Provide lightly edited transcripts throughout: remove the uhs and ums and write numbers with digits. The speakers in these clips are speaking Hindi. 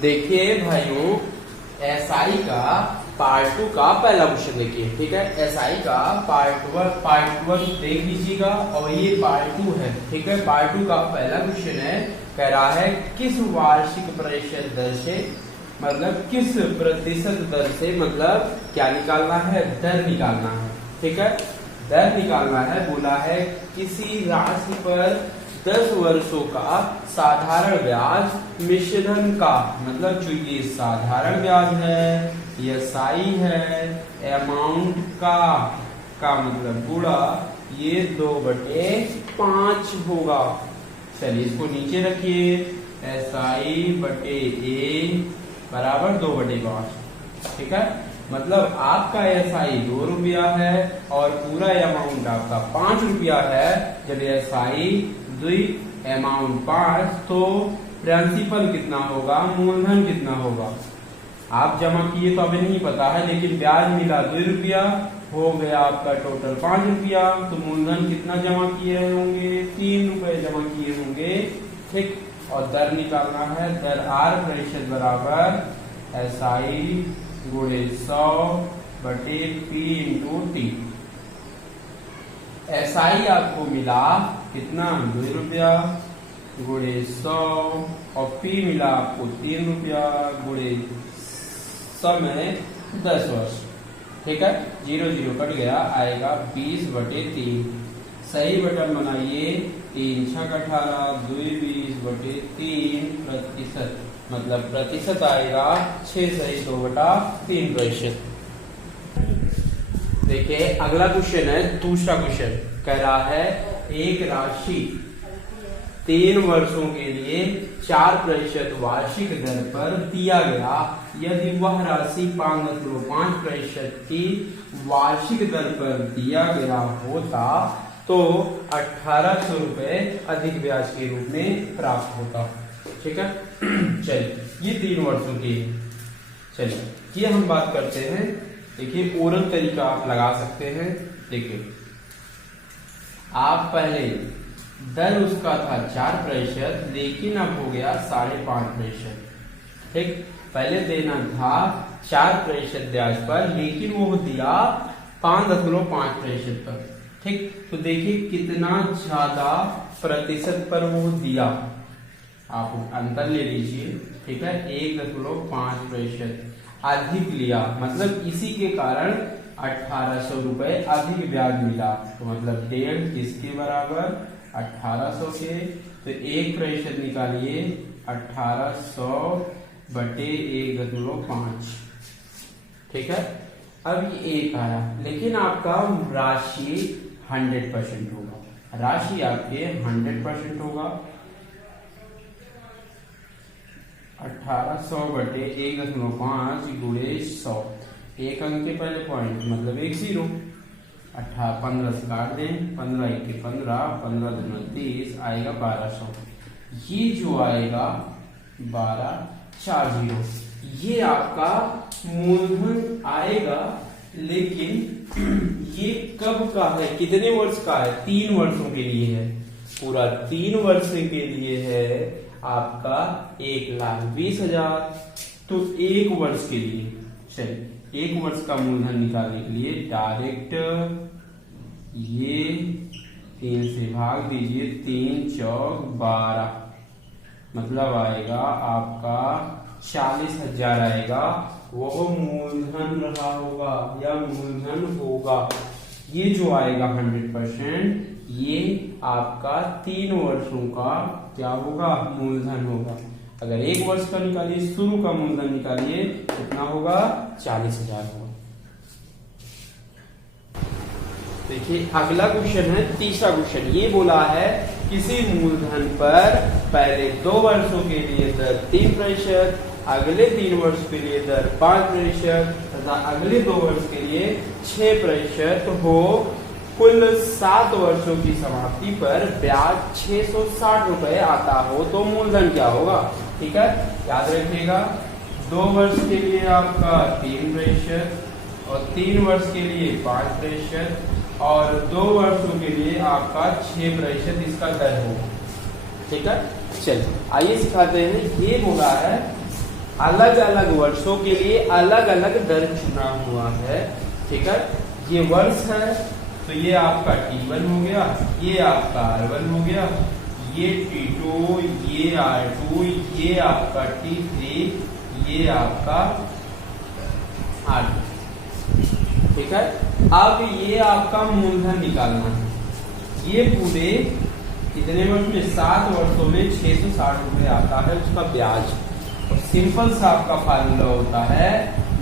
देखिए भाइयों, एसआई का पार्ट 2 का पहला क्वेश्चन देखिए। ठीक है, एसआई का पार्ट 1 देख लीजिएगा और ये पार्ट 2 है। ठीक है, पार्ट 2 का पहला क्वेश्चन है, कह रहा है किस वार्षिक प्रतिशत दर से, मतलब किस प्रतिशत दर से, मतलब क्या निकालना है, दर निकालना है। ठीक है, दर निकालना है। बोला है किसी राशि पर 10 वर्षों का साधारण ब्याज मिश्रण का, मतलब जो ये साधारण ब्याज है, एसआई है, अमाउंट का मतलब गुणा ये 2/5 होगा। चलिए इसको नीचे रखिए, एसआई बटे ए बराबर 2/5। ठीक है, मतलब आपका एसआई 2 रुपया है और पूरा अमाउंट आपका 5 रुपया है। जब एसआई 2 अमाउंट 5, तो प्रिंसिपल कितना होगा, मूलधन कितना होगा। आप जमा किए तो अभी नहीं पता है, लेकिन ब्याज मिला 2 रुपया, हो गया आपका टोटल 5 रुपया। तो मूलधन कितना जमा किए होंगे, 3 रुपए जमा किए होंगे। ठीक, और दर निकालना है, दर R% बराबर एसआई गुणे 100 बटे P इंटू T। एसआई आपको मिला कितना, 2 रुपया गुणे 100 और P मिला आपको 3 रुपया गुणे समय 10 वर्ष। ठीक है, 0 0 कट गया, आएगा 20/3। सही बटन बनाइए, 3 6 18, 2 20/3 प्रतिशत, मतलब प्रतिशत आएगा 6 सही 2/3%। देखिए अगला क्वेश्चन है, दूसरा क्वेश्चन कह रहा है एक राशि 3 वर्षों के लिए 4% वार्षिक दर पर दिया गया। यदि वह राशि 5.5% की वार्षिक दर पर दिया गया होता तो 1800 रुपए अधिक ब्याज के रूप में प्राप्त होता। ठीक है, चलिए ये 3 वर्षों की, चलिए ये हम बात करते हैं। देखिए ओरल तरीका आप लगा सकते हैं। देखिए आप पहले दर उसका था 4%, लेकिन अब हो गया 5.5%। ठीक, पहले देना था 4% ब्याज पर, लेकिन वो दिया 5.5% पर। ठीक, तो देखिए कितना ज्यादा प्रतिशत पर वो दिया, आप अंतर ले लीजिए। ठीक है, 1.5% अधिक लिया, मतलब इसी के कारण 1800 रुपए अधिक ब्याज मिला। तो मतलब 1.5 किसके बराबर, 1800 के। तो 1% निकालिए, 1800 बटे 1.5। ठीक है, अब ये 1 आया, लेकिन आपका राशि 100% होगा, राशि आपके 100% होगा। 1800 बटे 1.5 गुणे 100, 1 अंक के पहले पॉइंट मतलब 1 0। 15 से काट दें, 15 1 के 15, 15 दूना 30, आएगा 1200। ये जो आएगा 1240, ये आपका मूलधन आएगा। लेकिन ये कब का है, कितने वर्ष का है, 3 वर्षों के लिए है, पूरा 3 वर्ष के लिए है आपका 1,20,000। तो 1 वर्ष के लिए, चलिए 1 वर्ष का मूलधन निकालने के लिए डायरेक्ट ये 3 से भाग दीजिए, 3 चौक 12, मतलब आएगा आपका 40,000 आएगा। वो मूलधन रहा होगा या मूलधन होगा। ये जो आएगा 100%, ये आपका 3 वर्षों का क्या होगा, मूलधन होगा। अगर 1 वर्ष का निकालिए, शुरू का मूलधन निकालिए, कितना होगा, 40,000 होगा। देखिए अगला क्वेश्चन है, तीसरा क्वेश्चन। ये बोला है किसी मूलधन पर पहले 2 वर्षों के लिए दर 3%, अगले 3 वर्ष के लिए दर 5% तथा अगले 2 वर्ष के लिए 6% हो। कुल 7 वर्षों की समाप्ति पर ब्याज 660 रुपए आता हो तो मूलधन क्या होगा। ठीक है, याद रखिएगा 2 वर्ष के लिए आपका 3% और 3 वर्ष के लिए 5% और 2 वर्षों के लिए आपका 6% इसका दर होगा। ठीक है, चलिए आइए सिखाते हैं। ये बोला है अलग अलग वर्षों के लिए अलग अलग दर चुना हुआ है। ठीक है, ये वर्ष है तो ये आपका T1 हो गया, ये आपका R1 हो गया, ये T2, ये R2, ये आपका T3, ये आपका R2। ठीक है, अब ये आपका मूलधन निकालना है। ये पूरे कितने वर्ष में, 7 वर्षों में 660 रुपए आता है उसका ब्याज। और सिंपल सा आपका फार्मूला होता है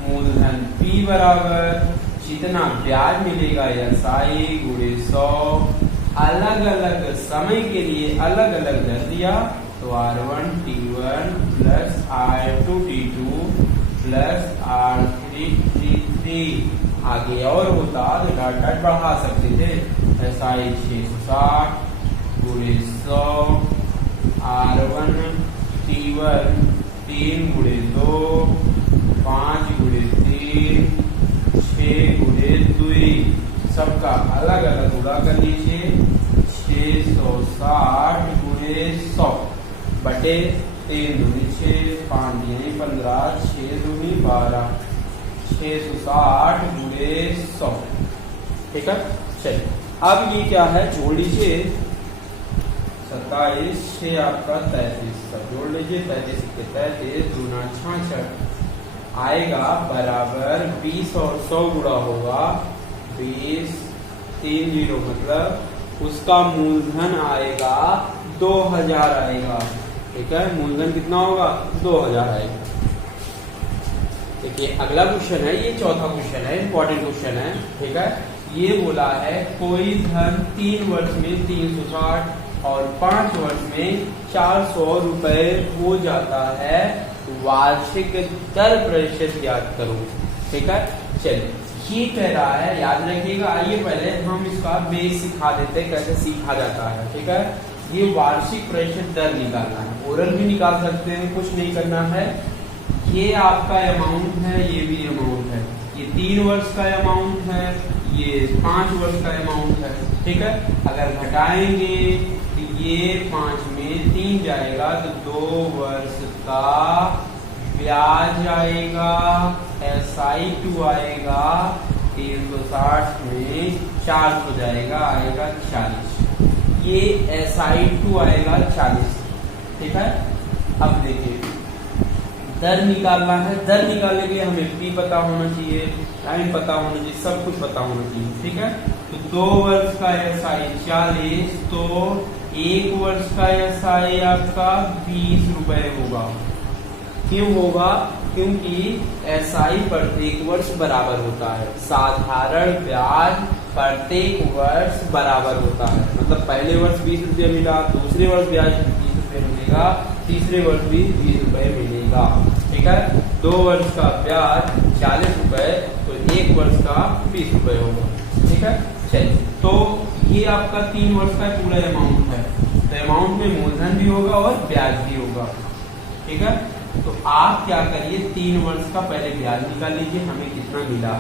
मूलधन P बराबर जितना ब्याज मिलेगा SI गुणे 100, अलग अलग समय के लिए अलग अलग दर दिया तो R1 T1 plus R2 T2 plus R3 T3। आगे और होता तो डाटा बढ़ा सकते थे, SI 660 गुणे 100, R1 T1 3 गुणे 2, 5 गुणे 3, 6 गुणे 2, सबका अलग अलग गुणा कर लीजिए। 660 गुणे 100 बटे 3 दूनी 6, 5 दूनी 15, 6 दूनी 12, 660 गुणे 100। ठीक है, चलिए अब ये क्या है, जोड़ लीजिए। 27 6 आपका 33, सब जोड़ लीजिए। 33 के 33 दूना 66 आएगा बराबर 20 और 100 गुणा होगा 20 3 0, मतलब उसका मूलधन आएगा 2000 आएगा। ठीक है, मूलधन कितना होगा, 2000 आएगा। देखिए अगला क्वेश्चन है, ये चौथा क्वेश्चन है, इंपॉर्टेंट क्वेश्चन है। ठीक है, ये बोला है कोई धन 3 वर्ष में 360 और 5 वर्ष में 400 रुपए हो जाता है, वार्षिक दर प्रतिशत ज्ञात करो। ठीक है, चलिए ये कह रहा है, याद रखिएगा। आइए पहले हम इसका बेस सिखा देते हैं, कैसे सीखा जाता है। ठीक है, ये वार्षिक प्रतिशत दर निकालना है, ओरल भी निकाल सकते हैं, कुछ नहीं करना है। ये आपका अमाउंट है, ये भी अमाउंट है, ये 3 वर्ष का अमाउंट है, ये 5 वर्ष का अमाउंट है। ठीक है, अगर घटाएंगे तो ये 5 में 3 जाएगा तो 2 वर्ष का ब्याज आएगा, SI2 आएगा, 360 में 400 जाएगा, आएगा 40। ये SI2 आएगा 40। ठीक है, अब देखिए दर निकालना है। दर निकालने के लिए हमें P पता होना चाहिए, टाइम पता होना चाहिए, सब कुछ पता होना चाहिए। ठीक है, तो 2 वर्ष का SI 40, तो 1 वर्ष का SI आपका 20 रुपए होगा। क्यों होगा, क्योंकि SI प्रत्येक वर्ष बराबर होता है, साधारण ब्याज प्रत्येक वर्ष बराबर होता है। मतलब पहले वर्ष 20 रुपये मिला, दूसरे वर्ष ब्याज 20 रुपये मिलेगा, तीसरे वर्ष भी 20 रुपये मिलेगा। ठीक है, 2 वर्ष का ब्याज 40 रुपए, तो 1 वर्ष का 20 रुपए होगा। ठीक है, चलिए तो ये आपका 3 वर्ष का पूरा अमाउंट है, तो अमाउंट में मूलधन भी होगा और ब्याज भी होगा। ठीक है, तो आप क्या करिए, 3 वर्ष का पहले ब्याज निकाल लीजिए, हमें कितना मिला,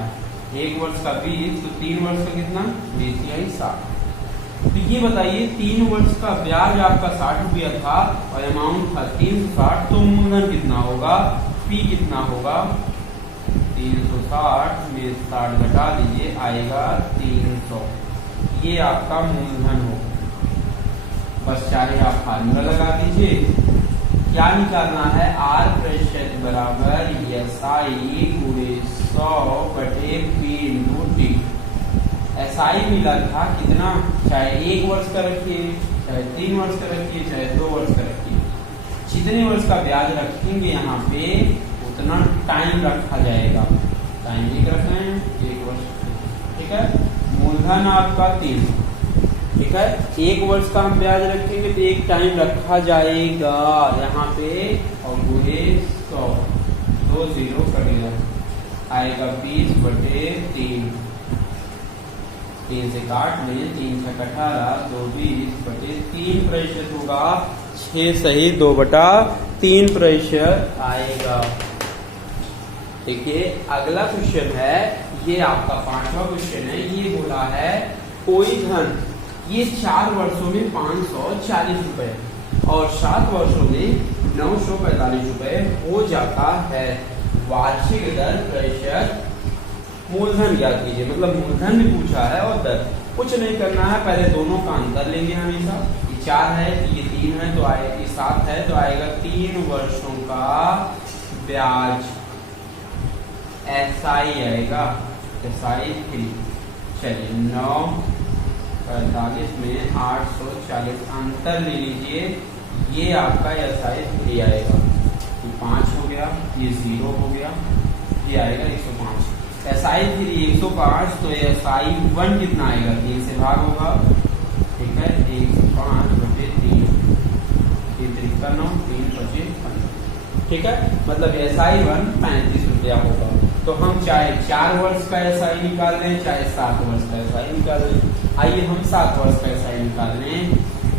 1 वर्ष का 20, तो 3 वर्ष का कितना, 20 या 60। तो ये बताइए 3 वर्ष का ब्याज आपका 60 रुपया था और अमाउंट था 360, तो मूलधन कितना होगा, P कितना होगा, 360 में 60 घटा दीजिए, आएगा 300। ये आपका मूलधन होगा। बस चाहे आप फार्मूला लगा दीजिए। क्या निकालना है, R प्रतिशत बराबर SI गुणे 100 बटे P इंटू T। SI मिला था कितना, चाहे 1 वर्ष का रखिए, चाहे 3 वर्ष का रखिए, चाहे 2 वर्ष का रखिए, जितने वर्ष का ब्याज रखेंगे यहाँ पे उतना टाइम रखा जाएगा। टाइम एक रखना है, 1 वर्ष। ठीक है, मूलधन आपका 300। ठीक है, 1 वर्ष का हम ब्याज रखेंगे तो एक टाइम रखा जाएगा यहाँ पे, और गुणे 100, 2 0 कटेगा, आएगा 20 बटे 3, 3 से काट लें, 3 से 18, 2 20 बटे 3 प्रतिशत होगा, 6 सही 2 बटा 3 प्रतिशत आएगा। देखिए अगला क्वेश्चन है, ये आपका 5वां क्वेश्चन है। ये बोला है कोई धन, ये 4 वर्षों में 540 रुपए, और 7 वर्षों में 945 रुपए हो जाता है। वार्षिक दर प्रतिशत मूलधन ज्ञात कीजिए, मतलब मूलधन भी पूछा है और दर। कुछ नहीं करना है, पहले दोनों का अंतर लेंगे हमेशा। ये 4 है, ये 3 है तो आएगा, ये 7 है तो आएगा 3 वर्षों का ब्याज एसआई आएगा, एसआई 3। चलिए 945 में 840 अंतर ले लीजिए, ये आपका एसआई 3 आएगा। ये 5 हो गया, ये 0 हो गया, ये आएगा 105। एसआई 3 105 तो एसआई 1 कितना आएगा, 3 से भाग होगा, ठीक है। 105 बटे 3, 3 का 9, 3 बचे 15, ठीक है। मतलब एसआई 1 35 रुपया होगा। तो हम चाहे 4 वर्ष का एसआई निकाल लें, चाहे 7 वर्ष का एसआई निकाल लें। आइए हम 7 वर्ष का एसआई निकाल लें,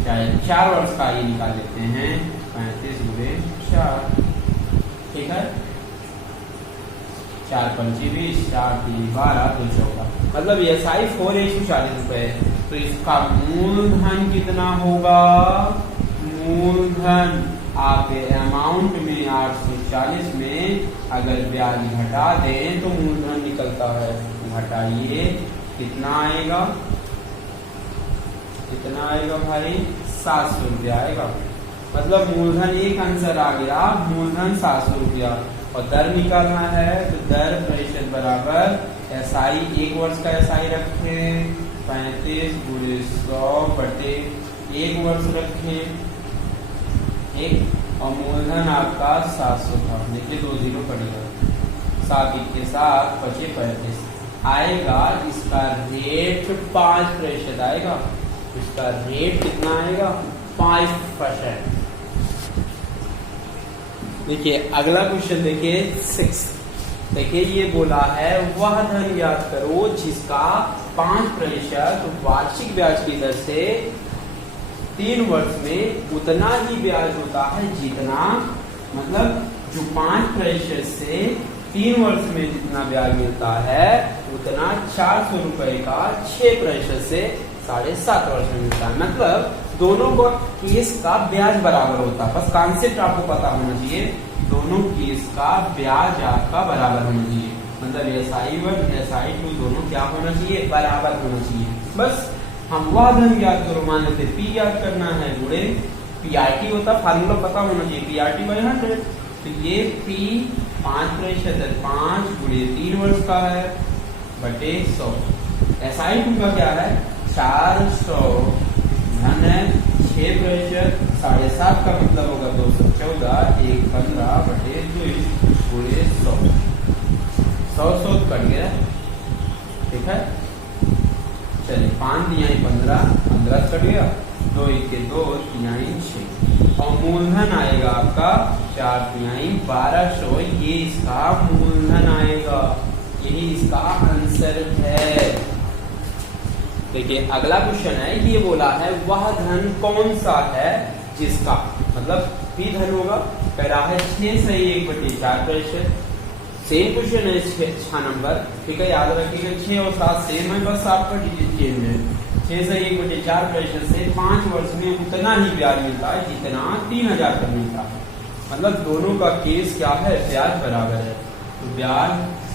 चाहे 4 वर्ष का आइए निकाल लेते हैं। 35 गुणे 4, ठीक है। 4 पंची 20, 4 3 12, 2 14, मतलब एसआई 4 140 रुपए। तो इसका मूलधन कितना होगा, मूलधन आप अमाउंट में 840 में अगर ब्याज घटा दें तो मूलधन निकलता है। घटाइए, कितना आएगा, कितना आएगा भाई, 700 रुपया आएगा। मतलब मूलधन एक आंसर आ गया, मूलधन 700 रुपया। और दर निकालना है तो दर प्रतिशत बराबर एसआई 1 वर्ष का एसआई रखे 35 गुणे 100 बटे 1 वर्ष रखे 1, और मूलधन आपका 700 था। देखिए 2 0 कट गया, 7 के साथ बचे 35 आएगा। इसका रेट 5% आएगा। इसका रेट कितना आएगा, 5%। देखिए अगला क्वेश्चन देखिए 6। देखिए ये बोला है वह धन याद करो जिसका 5% वार्षिक ब्याज की दर से 3 वर्ष में उतना ही ब्याज होता है जितना, मतलब जो 5% से 3 वर्ष में जितना ब्याज मिलता है उतना 400 रुपए का 6% से 7.5 वर्ष में मिलता है। मतलब दोनों को केस का ब्याज बराबर होता है। बस कॉन्सेप्ट आपको पता होना चाहिए, दोनों केस का ब्याज आपका बराबर होना चाहिए। मतलब SI1 SI2 दोनों क्या होना चाहिए, बराबर होना चाहिए। बस हम वह धन याद करो, मान लेते P याद करना है गुणे PRT होता, फार्मूला पता होना चाहिए, PRT/100। तो ये P 5% है, 5 गुणे 3 वर्ष का है बटे 100। SI2 का क्या है, 400 धन है 6%, 7.5 का मतलब होगा 214, 115 बटे 2 गुणे 100। 100 कट गया, ठीक है। चलिए 5 दिहाई 15, 15 कट गया, 2 1 2 तिहाई 6, और मूलधन आएगा आपका 4 तिहाई 1200। ये इसका मूलधन आएगा, यही इसका आंसर है। देखिए अगला क्वेश्चन है, ये बोला है वह धन कौन सा है जिसका, मतलब P धन होगा, कह रहा है 6 से 1/4%। सेम क्वेश्चन है 6 नंबर, ठीक है। याद रखिएगा 6 और 7 सेम है, बस आपका डिजिट चेंज है। 6 से 1/4% से 5 वर्ष में उतना ही ब्याज मिलता है जितना 3000 का मिलता है। मतलब दोनों का केस क्या है, ब्याज बराबर है। तो ब्याज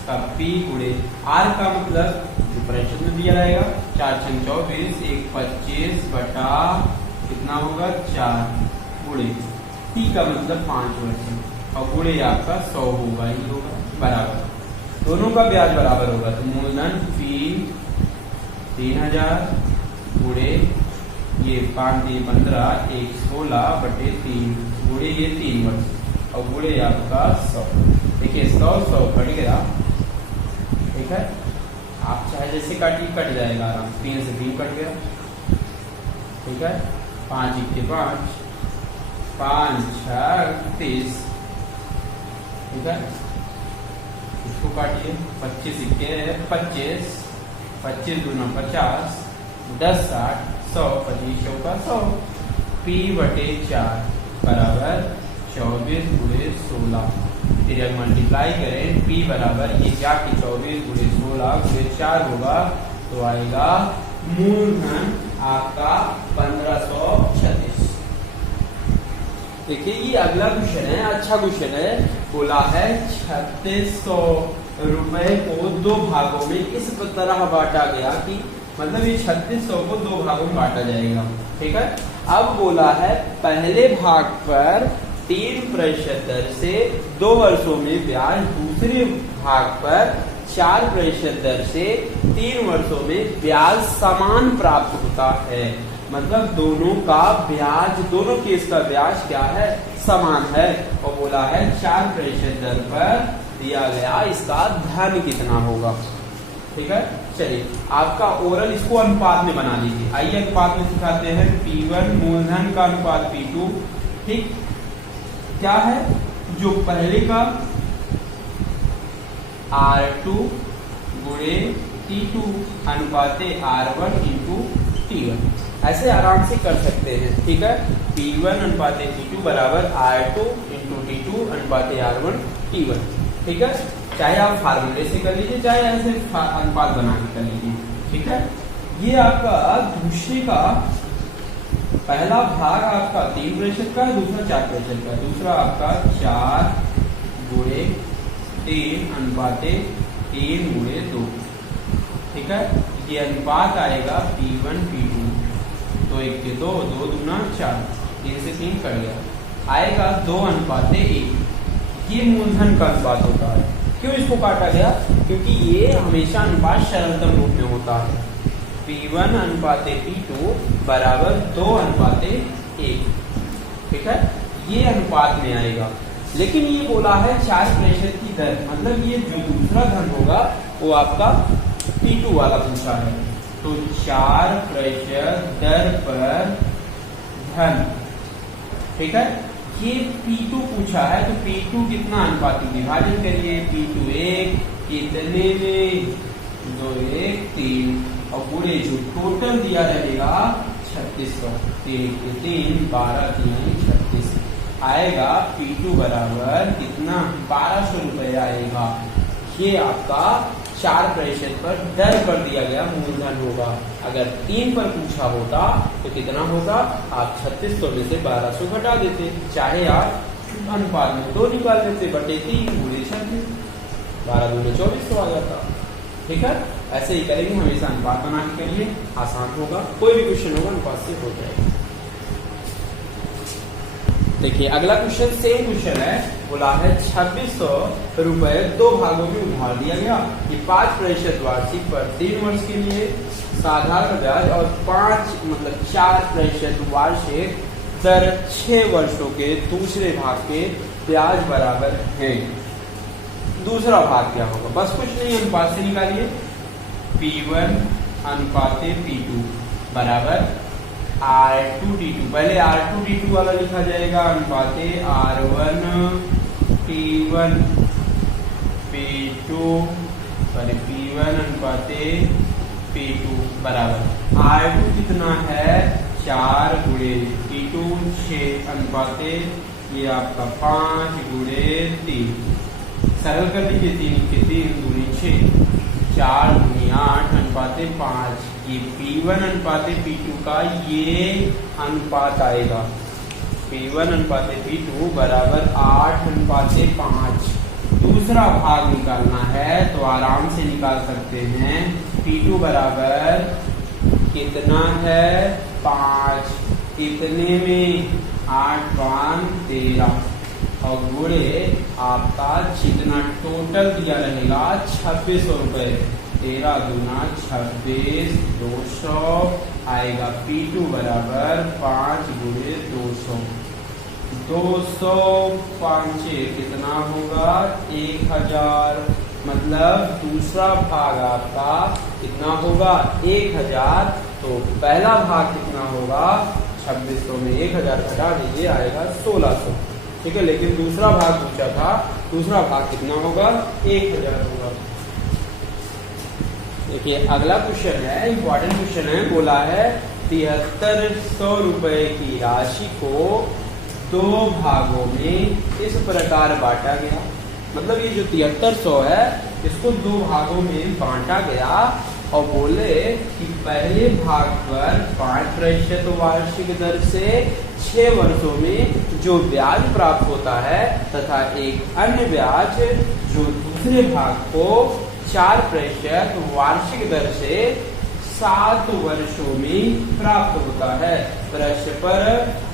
का P गुणे R का मतलब जो प्रश्न में दिया रहेगा 4 6 24, 1 25 बटा कितना होगा 4 गुणे T का मतलब 5 वर्ष, और गुणे आपका 100 होगा ही होगा, बराबर। दोनों का ब्याज बराबर होगा। तो मूलधन P 3000 गुणे ये 5 3 15, 1 16 बटे 3 गुणे ये 3 वर्ष, और गुणे आपका 100। देखिए 100 कट गया, ठीक है। आप चाहे जैसे काटिए कट जाएगा आराम, 3 से 3 कट गया, ठीक है। 5 1 5, 5 6 30, ठीक है। इसको काटिए, 25 1 25, 25 दूना 50, 10 60, 100 25 का 100। P बटे 4 बराबर 24 गुणे 16। फिर अब मल्टीप्लाई करें, P बराबर ये क्या कि 24 गुणे 16 गुणे 4 होगा, तो आएगा मूलधन आपका 1536। देखिए ये अगला क्वेश्चन है, अच्छा क्वेश्चन है। बोला है 3600 रुपए को दो भागों में इस तरह बांटा गया कि मतलब ये 3600 को दो भागों में बांटा जाएगा। ठीक है, अब बोला है पहले भाग पर 3% दर से 2 वर्षों में ब्याज, दूसरे भाग पर 4% दर से 3 वर्षों में ब्याज समान प्राप्त होता है। मतलब दोनों का ब्याज, दोनों केस का ब्याज क्या है, समान है। और बोला है 4% दर पर दिया गया इसका धन कितना होगा। ठीक है, चलिए आपका ओरल इसको अनुपात में बना लीजिए। आइए अनुपात में सिखाते हैं। P1 मूलधन का अनुपात P2। ठीक, क्या है जो पहले का R2 गुणे T2 अनुपाते R1 इंटू T1, ऐसे आराम से कर सकते हैं। ठीक है, P1 अनुपाते P2 बराबर R2 into T2 अनुपाते R1 T1। ठीक है, चाहे आप फार्मूले से कर लीजिए, चाहे ऐसे अनुपात बना के कर लीजिए। ठीक है, ये आपका दूसरे का पहला भाग आपका 3% का है, दूसरा 4% का है। दूसरा आपका 4 गुणे 3 अनुपाते 3 गुणे 2। ठीक है, ये अनुपात आएगा P1 P2, 2 1 के 2, 2 दूना 4, 3 से 3 कट गया, आएगा 2 अनुपाते 1। ये मूलधन का अनुपात होता है। क्यों इसको काटा गया, क्योंकि ये हमेशा अनुपात सरलतम रूप में होता है। P1 अनुपाते P2 बराबर 2 अनुपाते 1। ठीक है, ये अनुपात में आएगा। लेकिन ये बोला है 4% की दर, मतलब ये जो दूसरा धन होगा वो आपका P2 वाला पूछा है। तो 4% दर पर धन। ठीक है, ये P2 पूछा है, तो P2 कितना अनुपात विभाजन करिए। P2 1 कितने में 2 1 3 और गुणे जो टोटल दिया रहेगा 3600, 3 के 3 12 3 36 आएगा। P2 बराबर कितना 1200 रुपए आएगा। ये आपका 4% पर दर पर दिया गया मूलधन होगा। अगर 3 पर पूछा होता तो कितना होता, आप 3600 में से 1200 घटा देते, चाहे आप अनुपात में 2 निकाल देते, बटे 3 गुणे 36, 12 गुणे 2400 आ जाता। ठीक है, ऐसे ही करेंगे, हमेशा अनुपात बना के करिए, आसान होगा। कोई भी क्वेश्चन होगा अनुपात से हो जाएगा। देखिए अगला क्वेश्चन सेम क्वेश्चन है। बोला है 2600 रुपए 2 भागों में उधार दिया गया। ये 5% वार्षिक पर 3 वर्ष के लिए साधारण ब्याज और 4% वार्षिक दर 6 वर्षों के दूसरे भाग के ब्याज बराबर है। दूसरा भाग क्या होगा, बस कुछ नहीं, अनुपात से निकालिए। P1 अनुपाते P2 बराबर R2 T2, पहले R2 T2 वाला लिखा जाएगा, अनुपाते R1 T1 P2 P1 अनुपाते P2 बराबर R2 कितना है 4 गुणे T2 6 अनुपाते ये आपका 5 गुणे 3, सरल कर लीजिए, 3 के 3 गुणे 6, 4 गुणे 8 अनुपाते 5। ये P1 अनुपाते P2 का ये अनुपात आएगा। P1 अनुपाते P2 बराबर 8 अनुपाते 5। दूसरा भाग निकालना है तो आराम से निकाल सकते हैं। P2 बराबर कितना है 5, इतने में 8 5 13 और गुणे आपका जितना टोटल दिया रहेगा 2600 रुपए, 13 दूना 26 200 आएगा। P2 बराबर 5 गुणे 200, 200 5 कितना होगा 1000। मतलब दूसरा भाग आपका कितना होगा 1000। तो पहला भाग कितना होगा 2600 में 1000 घटा दीजिए, आएगा 1600। ठीक है, लेकिन दूसरा भाग पूछा था, दूसरा भाग कितना होगा 1000 होगा। देखिए अगला क्वेश्चन है, इंपॉर्टेंट क्वेश्चन है। बोला है 7300 रुपए की राशि को 2 भागों में इस प्रकार बांटा गया। मतलब ये जो 7300 है इसको 2 भागों में बांटा गया। और बोले कि पहले भाग पर 5% वार्षिक दर से 6 वर्षों में जो ब्याज प्राप्त होता है तथा एक अन्य ब्याज जो दूसरे भाग को 4% वार्षिक दर से 7 वर्षों में प्राप्त होता है। प्रश्न पर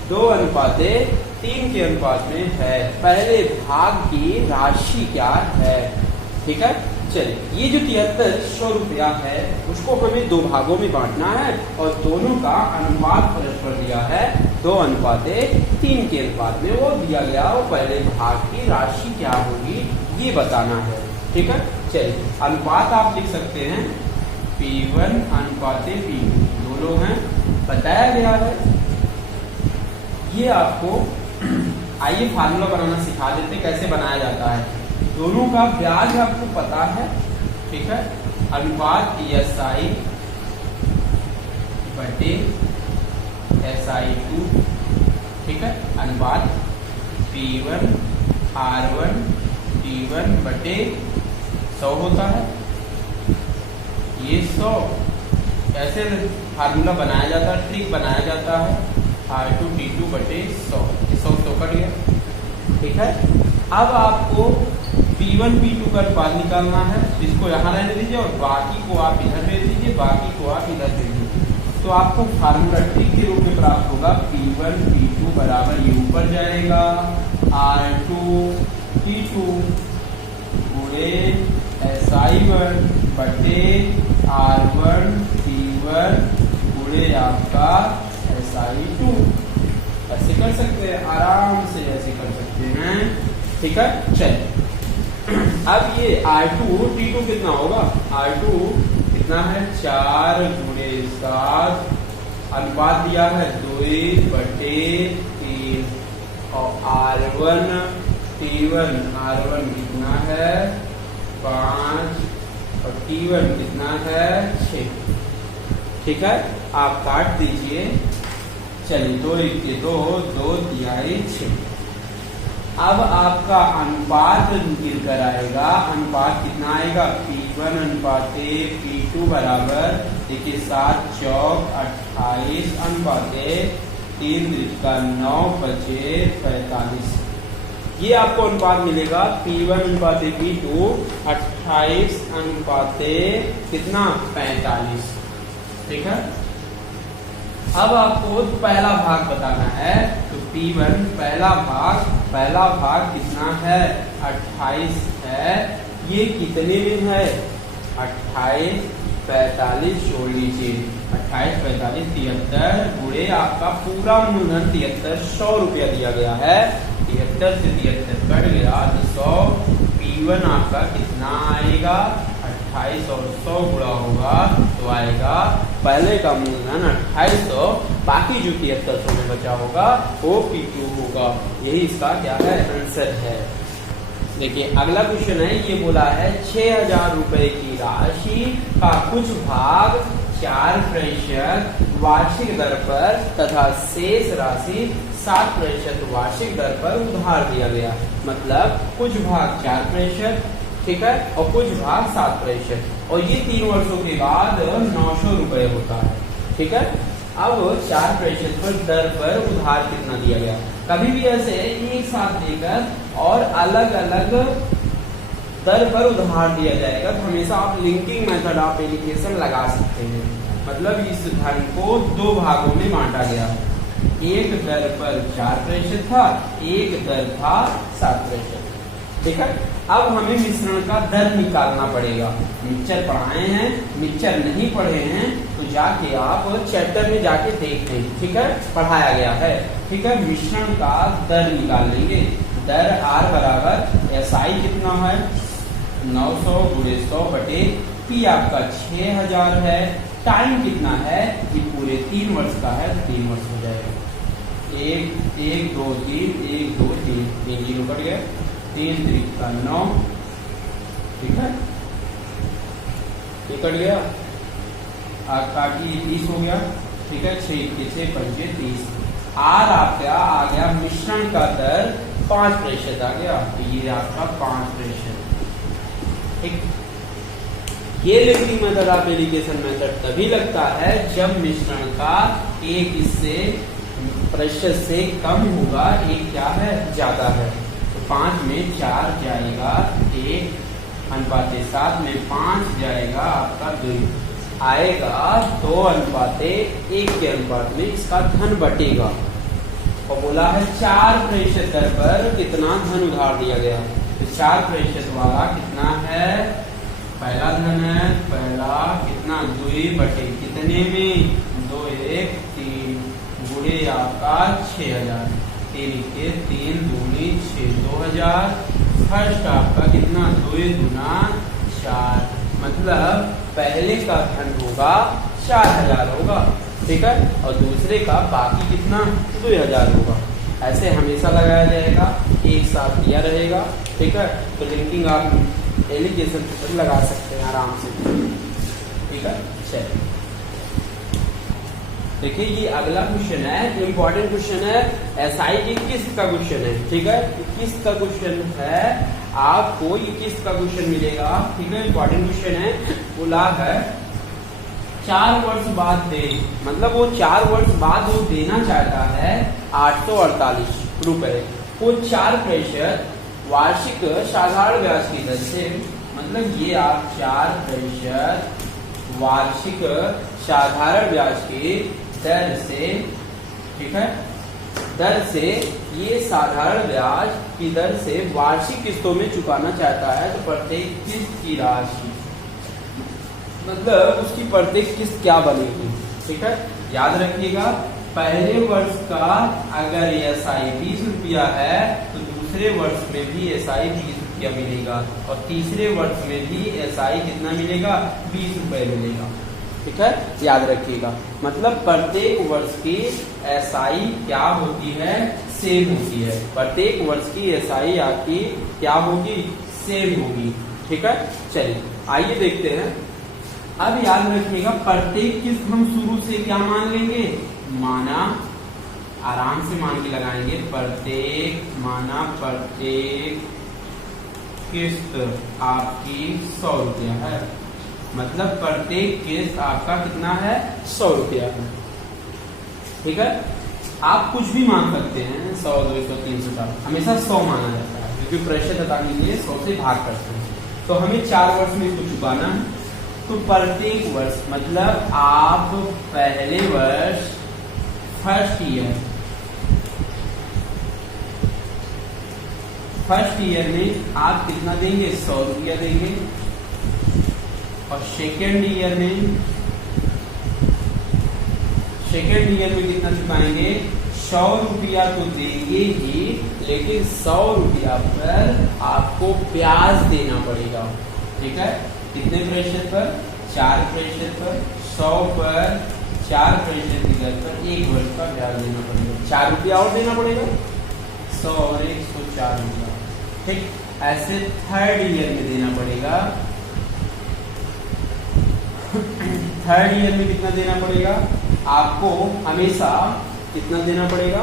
2:3 के अनुपात में है। पहले भाग की राशि क्या है? ठीक है, चलिए ये जो 7300 रुपया है उसको हमें 2 भागों में बांटना है और दोनों का अनुपात परस्पर दिया है 2:3 के अनुपात में वो दिया गया और पहले भाग की राशि क्या होगी ये बताना है। ठीक है, चलिए अनुपात आप लिख सकते हैं P1:P2 दोनों हैं, बताया गया है। ये आपको आइए फार्मूला बनाना सिखा देते कैसे बनाया जाता है। दोनों का ब्याज आपको पता है, ठीक है, अनुपात SI बटे SI2, ठीक है, अनुपात P1R1 P1 बटे 100 होता है। ये 100 ऐसे फार्मूला बनाया जाता है, ट्रिक बनाया जाता है R2 T2 बटे 100 कट गया। ठीक है, अब आपको P1 P2 का अनुपात निकालना है, इसको यहाँ रहने दीजिए और बाकी को आप इधर भेज दीजिए, बाकी को आप इधर भेज दीजिए। तो आपको फार्मूला ट्रिक के रूप में प्राप्त होगा P1 P2 बराबर ये ऊपर जाएगा R2 T2 गुणे SI1 बटे R1 T1 गुणे आपका SI2। ऐसे कर सकते हैं, आराम से ऐसे कर सकते हैं। ठीक है, चलिए अब ये R2 T2 कितना होगा? R2 कितना है 4 गुणे 7, अनुपात दिया है 2 बटे 3 और R1 T1 कितना है 5 और T1 कितना है 6। ठीक है, आप काट दीजिए। चलिए 2 1 2 2 तिहाई 6। अब आपका अनुपात गिर कर आएगा, अनुपात कितना आएगा P1:P2 बराबर देखिए 7 चौक 28 अनुपाते 3 का 9 बचे 45। ये आपको अनुपात मिलेगा P1:P2 28 अनुपाते कितना 45। ठीक है, अब आपको पहला भाग बताना है। तो P1 पहला भाग कितना है 28 है। ये कितने में है 28 45 जोड़ लीजिए 28 45 73 गुणे आपका पूरा मूलधन 7300 रुपया दिया गया है। 73 से 73 कट गया तो 100। P1 आपका कितना आएगा 28 और 100 गुणा होगा तो आएगा पहले का मूलधन 2800, बाकी जो 7300 में बचा होगा वो P2 होगा। यही इसका क्या है आंसर है। देखिए अगला क्वेश्चन है, ये बोला है 6000 रुपए की राशि का कुछ भाग 4% वार्षिक दर पर तथा शेष राशि 7% वार्षिक दर पर उधार दिया गया। मतलब कुछ भाग 4%, ठीक है, और कुछ भाग 7%, और ये 3 वर्षों के बाद 900 रुपए होता है। ठीक है, अब 4% पर दर पर उधार कितना दिया गया। कभी भी ऐसे एक साथ देकर और अलग अलग दर पर उधार दिया जाएगा तो हमेशा आप लिंकिंग मेथड आप एप्लीकेशन लगा सकते हैं। मतलब इस धन को 2 भागों में बांटा गया, एक दर पर 4% था, एक दर था 7%। ठीक है, अब हमें मिश्रण का दर निकालना पड़ेगा। मिक्सचर पढ़ाए हैं, मिक्सचर नहीं पढ़े हैं तो जाके आप चैप्टर में जाके देख लें। ठीक है, पढ़ाया गया है। ठीक है, मिश्रण का दर निकाल लेंगे। दर R बराबर SI कितना है 900 गुणे 100 बटे P आपका 6000 है। टाइम कितना है कि पूरे 3 वर्ष का है, 3 वर्ष हो जाएगा। 1 1 2 3 1 2 3 3 जीरो कट गया, 3 3 का 9। ठीक है, ये कट गया, काटी 30 हो गया। ठीक है, 6 के 6 पंजे 30। R आपका आ गया मिश्रण का दर 5% आ गया, तो ये आपका 5%। ठीक, ये limiting method of alligation method तभी लगता है जब मिश्रण का एक हिस्से प्रतिशत से कम होगा, एक क्या है ज्यादा है। तो 5 में 4 जाएगा 1, अनुपाते 7 में 5 जाएगा आपका 2, आएगा 2 अनुपाते 1 के अनुपात में इसका धन बटेगा। और बोला है 4% दर पर कितना धन उधार दिया गया, तो 4% वाला कितना है, पहला धन है, पहला कितना 2 बटे कितने में 2 1 3 गुणे आपका 6000, 3 के 3 दूनी 6, 2000। फर्स्ट आपका कितना 2 गुना 4, मतलब पहले का धन होगा 4000 होगा, ठीक है, और दूसरे का बाकी कितना 2000 होगा। ऐसे हमेशा लगाया जाएगा, एक साथ दिया रहेगा, ठीक है। तो लिंकिंग आप एलिगेशन पर लगा सकते हैं आराम से, ठीक है। चलिए देखिए ये अगला क्वेश्चन है, जो इम्पोर्टेंट क्वेश्चन है, एसआई की किस्त का क्वेश्चन है, ठीक है। किस्त का क्वेश्चन है, आपको ये किस्त का क्वेश्चन मिलेगा, ठीक है, इम्पोर्टेंट क्वेश्चन है। बोला है 4 वर्ष बाद दे, मतलब वो 4 वर्ष बाद वो देना चाहता है 848 रुपए को 4% वार्षिक साधारण ब्याज की दर से, मतलब ये आप 4% वार्षिक साधारण ब्याज की दर से, ठीक है, दर से ये साधारण ब्याज की दर से वार्षिक किस्तों में चुकाना चाहता है। तो प्रत्येक किस्त की राशि, मतलब उसकी प्रत्येक किस्त क्या बनेगी, ठीक है। याद रखिएगा पहले वर्ष का अगर एसआई 20 रुपया है तो दूसरे वर्ष में भी एसआई 20 रुपया मिलेगा, और तीसरे वर्ष में भी एसआई कितना मिलेगा 20 रुपए मिलेगा, ठीक है, याद रखिएगा। मतलब प्रत्येक वर्ष की एसआई क्या होती है, सेम होती है। प्रत्येक वर्ष की एसआई आपकी क्या होगी, सेम होगी, ठीक है। चलिए आइए देखते हैं। अब याद रखिएगा प्रत्येक किस्त हम शुरू से क्या मान लेंगे, माना, आराम से मान के लगाएंगे, प्रत्येक माना प्रत्येक किस्त आपकी 100 रुपया है, मतलब प्रत्येक किस्त आपका कितना है 100 रुपया है, ठीक है। आप कुछ भी मान सकते हैं, 100 200 300 का, हमेशा 100 माना जाता है क्योंकि प्रतिशत हटाने के लिए 100 से भाग करते हैं। तो हमें 4 वर्ष में इसको चुकाना है, तो प्रत्येक वर्ष मतलब आप पहले वर्ष फर्स्ट ईयर में आप कितना देंगे 100 रुपया देंगे, और सेकेंड ईयर में कितना चुकाएंगे 100 रुपया तो देंगे ही, लेकिन 100 रुपया पर आपको ब्याज देना पड़ेगा, ठीक है। कितने प्रतिशत पर, 4% पर, 100 पर 4% की दर पर 1 वर्ष का ब्याज देना पड़ेगा, 4 रुपया और देना पड़ेगा, 100 और 104 रुपया, ठीक। ऐसे थर्ड ईयर में देना पड़ेगा, थर्ड ईयर में कितना देना पड़ेगा आपको, हमेशा कितना देना पड़ेगा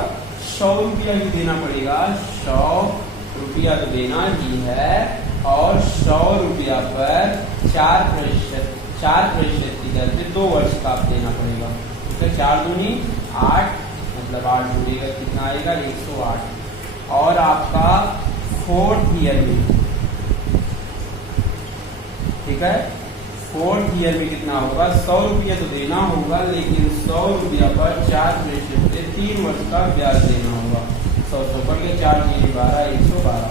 100 रुपया ही देना पड़ेगा, 100 रुपया तो देना ही है, और 100 रुपया पर 4% की दर से 2 वर्ष का आप देना पड़ेगा, ठीक है। 4 दूनी 8, मतलब 8 जुड़ेगा कितना आएगा 108, और आपका फोर्थ ईयर में, ठीक है, फोर्थ ईयर में कितना होगा 100 रुपया तो देना होगा, लेकिन 100 रुपया पर 4% से 3 वर्ष का ब्याज देना होगा, 100 पर 4 12 112,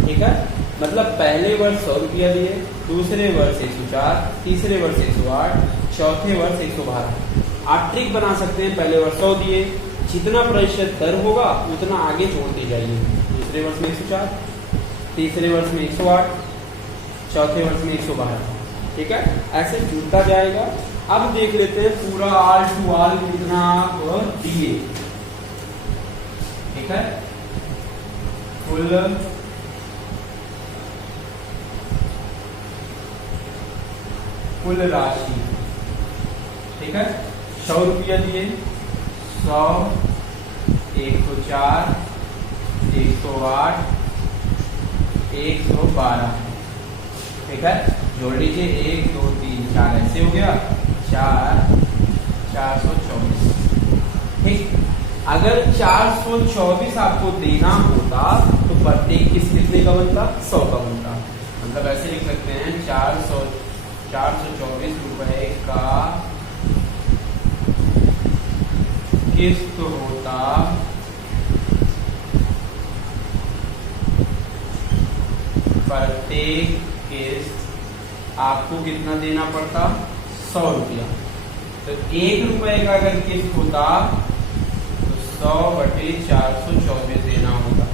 ठीक है। मतलब पहले वर्ष 100 रुपया दिए, दूसरे वर्ष 104, तीसरे वर्ष 108, चौथे वर्ष 112। आप ट्रिक बना सकते हैं, पहले वर्ष 100 दिए, जितना प्रतिशत दर होगा उतना आगे जोड़ते जाइए, दूसरे वर्ष में 104, तीसरे वर्ष में 108, चौथे वर्ष में 112, ठीक है, ऐसे जुड़ता जाएगा। अब देख लेते हैं पूरा ऑल टू ऑल कितना आप दिए, ठीक है, कुल राशि, ठीक है, 100 रुपया दिए, 100, 104, 108, 112, ठीक है। जोड़ लीजिए 1 2 3 4 ऐसे हो गया 424। ठीक, अगर 424 आपको देना होता तो प्रत्येक किस्त कितने का बनता? 100 का बनता। मतलब ऐसे लिख सकते हैं 424 रुपए का किस्त होता, प्रत्येक किस्त आपको कितना देना पड़ता? 100 रुपया। तो 1 रुपए का अगर किस्त होता तो 100/424 देना होगा।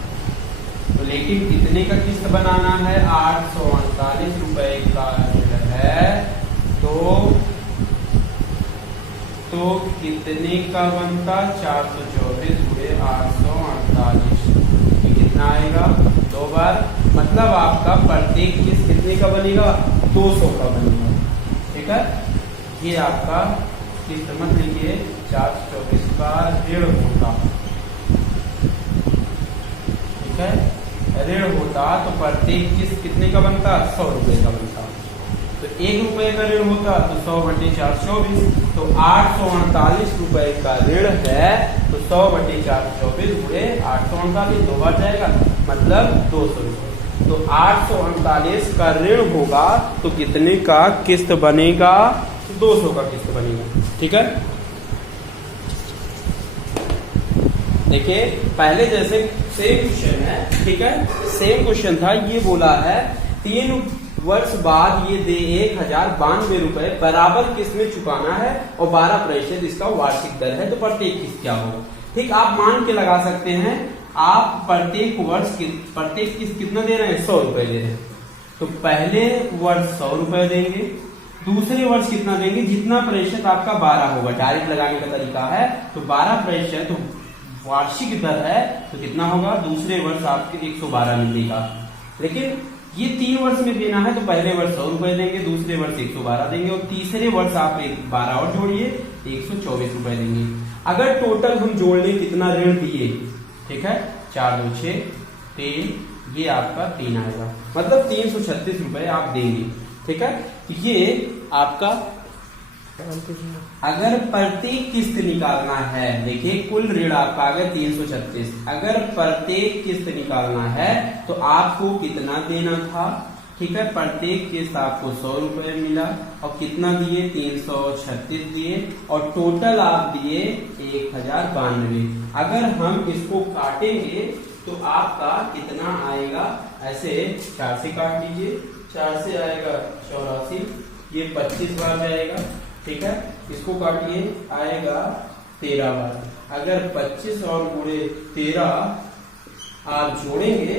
तो लेकिन कितने का किस्त बनाना है? 848 रुपए का है। तो कितने का बनता? 424 गुणे 848, ये कितना आएगा? 2 बार। मतलब आपका प्रत्येक किस्त कितने का बनेगा? 200 का बनेगा। ठीक है, ये आपका किस्त मत लिखिए 424 का ऋण होता। ठीक है, ऋण होता तो प्रत्येक किस्त कितने का बनता? 100 रुपए का बनता। तो 1 रुपए का ऋण होता तो 100/424। तो 848 रुपए का ऋण है तो 100/424 गुणे 848, 2 बार जाएगा, मतलब 200 रुपए। तो 848 का ऋण होगा तो कितने का किस्त बनेगा? 200 का किस्त बनेगा। ठीक है, देखिए पहले जैसे सेम क्वेश्चन है। ठीक है, सेम क्वेश्चन था, ये बोला है 3 वर्ष बाद ये दे 1092 रुपए बराबर किस्त में चुकाना है और 12% इसका वार्षिक दर है, तो प्रत्येक किस्त क्या होगा? ठीक, आप मान के लगा सकते हैं, आप प्रत्येक वर्ष प्रत्येक किस्त कितना दे रहे हैं? 100 रुपए दे रहे हैं। तो पहले वर्ष 100 रुपए देंगे, दूसरे वर्ष कितना देंगे? जितना प्रतिशत आपका 12 होगा, डायरेक्ट लगाने का तरीका है। तो 12% वार्षिक दर है तो कितना होगा? दूसरे वर्ष आपके 112 मिलेगा। लेकिन ये 3 वर्ष में देना है तो पहले वर्ष 100 रुपए देंगे, दूसरे वर्ष 112 देंगे और तीसरे वर्ष आप 12 और जोड़िए 124 रुपए देंगे। अगर टोटल हम जोड़ लें कितना ऋण दिए, ठीक है, 4 2 6 3, ये आपका 3 आएगा, मतलब 336 रुपए आप देंगे। ठीक है, ये आपका अगर प्रत्येक किस्त निकालना है, देखिए कुल ऋण आपका अगर 336, अगर प्रत्येक किस्त निकालना है तो आपको कितना देना था? ठीक है, प्रत्येक किस्त आपको 100 रुपए मिला और कितना दिए? 336 दिए और टोटल आप दिए 1092। अगर हम इसको काटेंगे तो आपका कितना आएगा? ऐसे 4 से काट लीजिए, 4 से आएगा 84, ये 25 बार जाएगा। ठीक है, इसको काटिए, आएगा 13 बार। अगर 25 और गुणे 13 आप जोड़ेंगे